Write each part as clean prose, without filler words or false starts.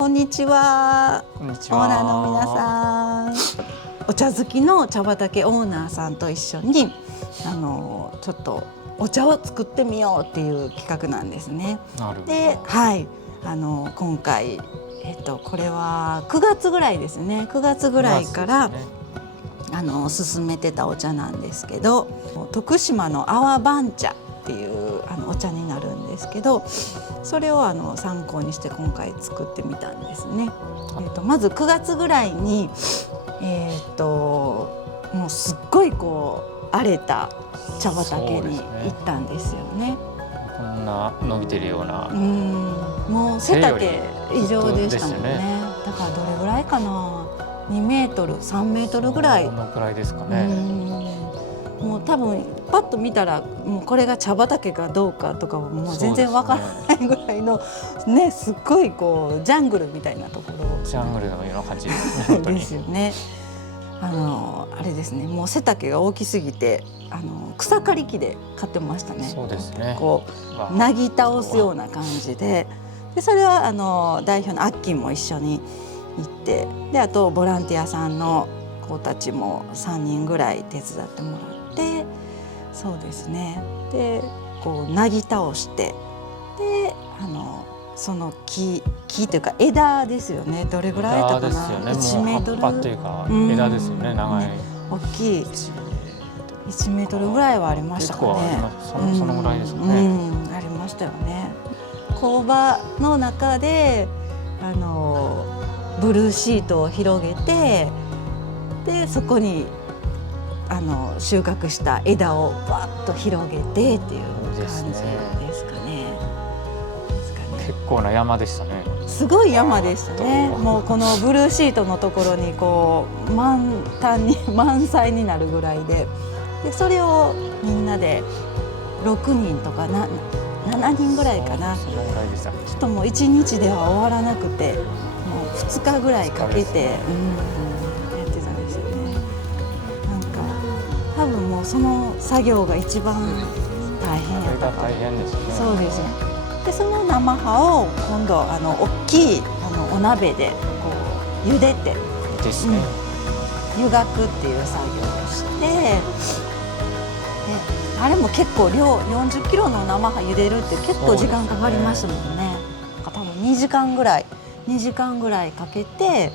こんにちは。こんにちオーナーは。の皆さん、お茶好きの茶畑オーナーさんと一緒にちょっとお茶を作ってみようっていう企画なんですね。なるほど。で、はい、今回これは9月ぐらいですね。9月ぐらいから、進めてたお茶なんですけど、徳島の阿波番茶っていうお茶になるんですけど、それを参考にして今回作ってみたんですね。まず9月ぐらいにもうすっごい荒れた茶畑に行ったんですよね。こんな伸びてるような。もう背丈以上でしたもんね。だからどれぐらいかな、2メートル3メートルぐらい。このくらいですかね。もう多分パッと見たらもうこれが茶畑かどうかとかはもう全然わからないぐらいのね、すっごいジャングルみたいなところ。ジャングルのような感じですね。本当にですよね。あれですね。もう背丈が大きすぎて草刈り機で刈ってましたね。そうですね。なぎ倒すような感じで、それは代表のアッキーも一緒に行って、であとボランティアさんの子たちも3人ぐらい手伝ってもらって、そうですね。でなぎ倒して、でその木というか枝ですよね。どれぐらいだったかな。1メートル。葉っぱというか枝ですよね。長い。大きい。1メートルぐらいはありましたかね。そのぐらいですかね。ありましたよね。工場の中でブルーシートを広げて、でそこに収穫した枝をバッと広げてっていう感じですかね。結構な山でしたね。すごい山でしたね。もうこのブルーシートのところに満載になるぐらいで、それをみんなで6人とか7人ぐらいかな。人も1日では終わらなくて、もう2日ぐらいかけてやってたんですよね。なんか多分もうその作業が一番大変やったと。大変ですね。そうですね。でその生葉を今度大きいお鍋で茹でてですね。湯がくっていう作業をして、あれも結構量40キロの生葉茹でるって結構時間かかりましたもんね。多分2時間ぐらいかけて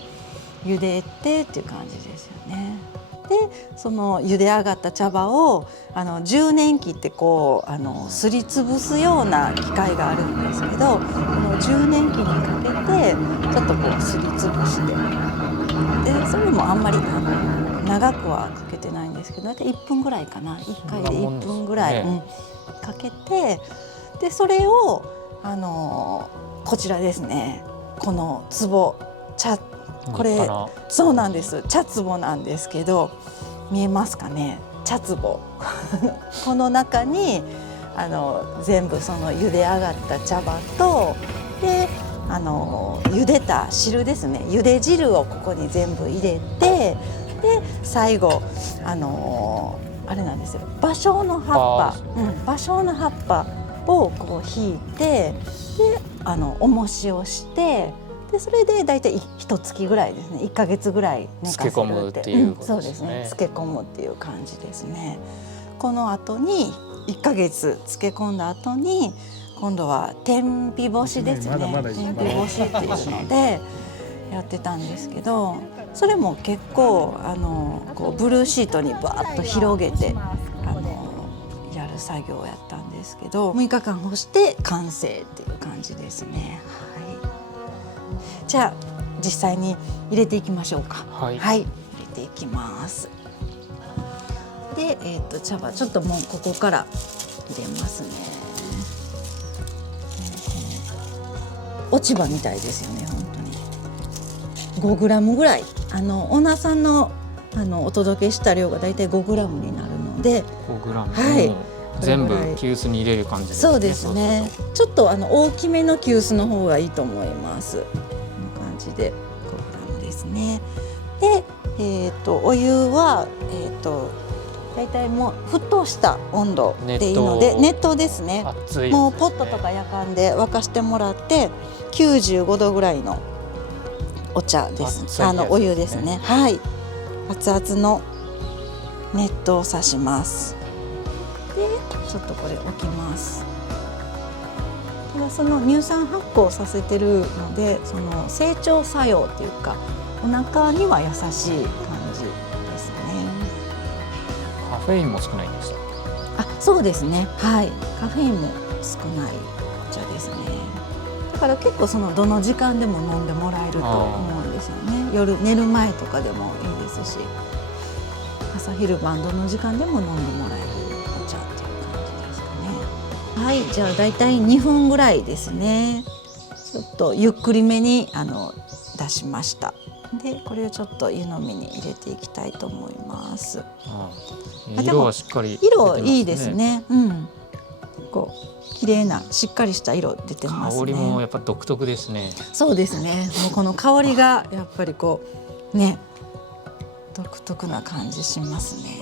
茹でてっていう感じですよね。でその茹で上がった茶葉を10年期ってすりつぶすような機械があるんですけど、この10年期にかけてちょっとすりつぶして、でそれもあんまり長くはかけてないんですけど、大体1分ぐらいかな。1回で1分ぐらい、かけて、でそれをこちらですね。この壺茶、これそうなんです。茶壺なんですけど、見えますかね。茶壺この中に全部その茹で上がった茶葉と、で茹でた汁ですね。茹で汁をここに全部入れて、で最後あれなんですよ。芭蕉の葉っぱを引いて、で重しをして。でそれでだいたい1月ぐらいですね。1ヶ月ぐらい寝かせるって。漬け込むっていうことですね。そうですね。漬け込むっていう感じですね。この後に1ヶ月漬け込んだ後に今度は天日干しですね。天日干しっていうのでやってたんですけど、それも結構ブルーシートにバーッと広げてやる作業をやったんですけど、6日間干して完成っていう感じですね。じゃあ実際に入れていきましょうか。はい、入れていきます。で、茶葉ちょっともうここから入れますね。落ち葉みたいですよね。本当に5グラムぐらい。オーナーさんのお届けした量がだいたい5グラムになるので、5グラム。はい。全部急須に入れる感じですね。そうですね。ちょっと大きめの急須の方がいいと思います。で5グラムですね。で、お湯はだいたいもう沸騰した温度でいいので、熱湯ですね。もうポットとかやかんで沸かしてもらって95度ぐらいのお茶です。熱いやつですねお湯ですね。はい。熱々の熱湯をさします。で、ちょっとこれ置きます。ただその乳酸発酵させてるので、その整腸作用っていうか、お腹には優しい感じですね。カフェインも少ないんでしたっあ、そうですね。はい。カフェインも少ないお茶ですね。だから結構どの時間でも飲んでもらえると思うんですよね。夜寝る前とかでもいいですし、朝昼晩どの時間でも飲んでもらえるお茶っていう感じですかね。はい、じゃあだいたい2分ぐらいですね。ちょっとゆっくりめに出しました。で、これをちょっと湯飲みに入れていきたいと思います。け。色はしっかり出てますね。色いいですね。うん。こう綺麗なしっかりした色出てますね。香りもやっぱ独特ですね。そうですね。もうこの香りがやっぱりこうね、独特な感じしますね。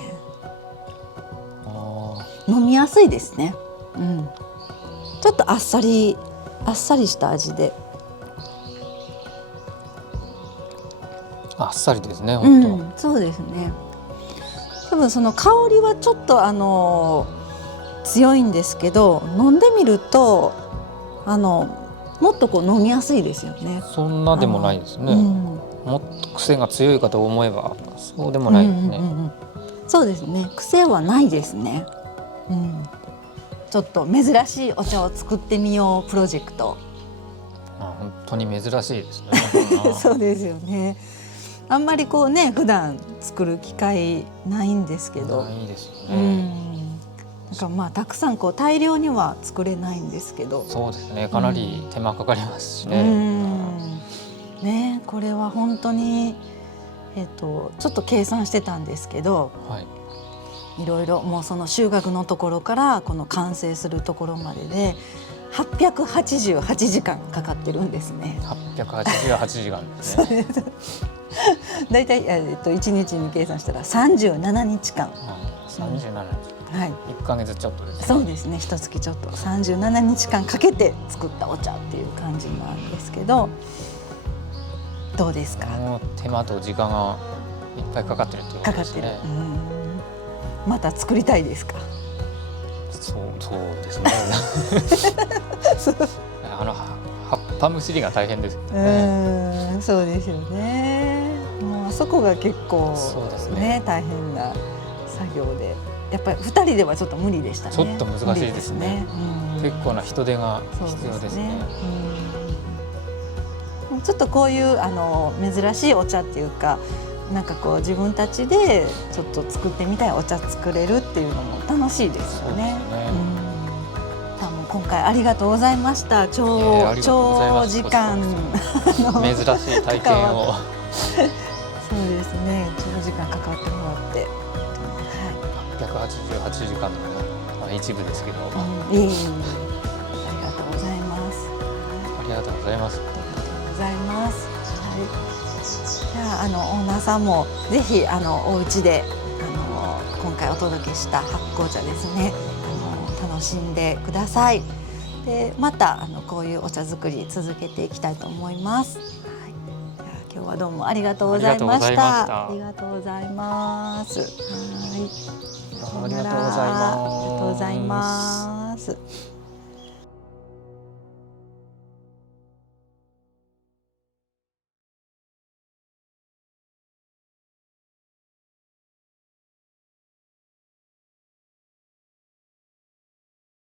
飲みやすいですね。うん。ちょっとあっさりした味で。あっさりですね。本当。うん、そうですね。多分その香りはちょっと強いんですけど、飲んでみるともっとこう飲みやすいですよね。そんなでもないですね。うん、もっと癖が強いかと思えばそうでもないですね。そうですね。癖はないですね。うん。ちょっと珍しいお茶を作ってみようプロジェクト。本当に珍しいですね。そうですよね。あんまりこうね、普段作る機会ないんですけど。ないですようね。ん。なんかまあたくさんこう大量には作れないんですけど。そうですね。かなり手間かかりますしね。ね、これは本当にちょっと計算してたんですけど、はい。いろいろもうその収穫のところからこの完成するところまでで888時間かかってるんですね。888時間ですね。だいたい1日に計算したら37日間。37日。はい。1ヶ月ちょっとですね。そうですね。1月ちょっと37日間かけて作ったお茶っていう感じなんですけど、どうですか？もう手間と時間がいっぱいかかってるっていうことですね。かかってる。また作りたいですか？そうですね。葉っぱむしりが大変ですよね。そうですよね。もうあそこが結構そうですね。大変な作業で、やっぱり2人ではちょっと無理でしたね。ちょっと難しいですね。結構な人手が必要ですね。ちょっとこういう珍しいお茶っていうか、なんかこう自分たちでちょっと作ってみたいお茶作れるっていうのも楽しいですよね。今回ありがとうござ長時間珍しい体験をそうですね、長時間関わってもらって、888時間の一部ですけど、ありがとうございます。ありがとうございます。じゃあオーナーさんもぜひお家で今回お届けした発酵茶ですね、楽しんでください。でまたこういうお茶作り続けていきたいと思います。はい、じゃあ今日はどうもありがとうございました。ありがとうございます。はい、ありがとうございます。ありがとうございます。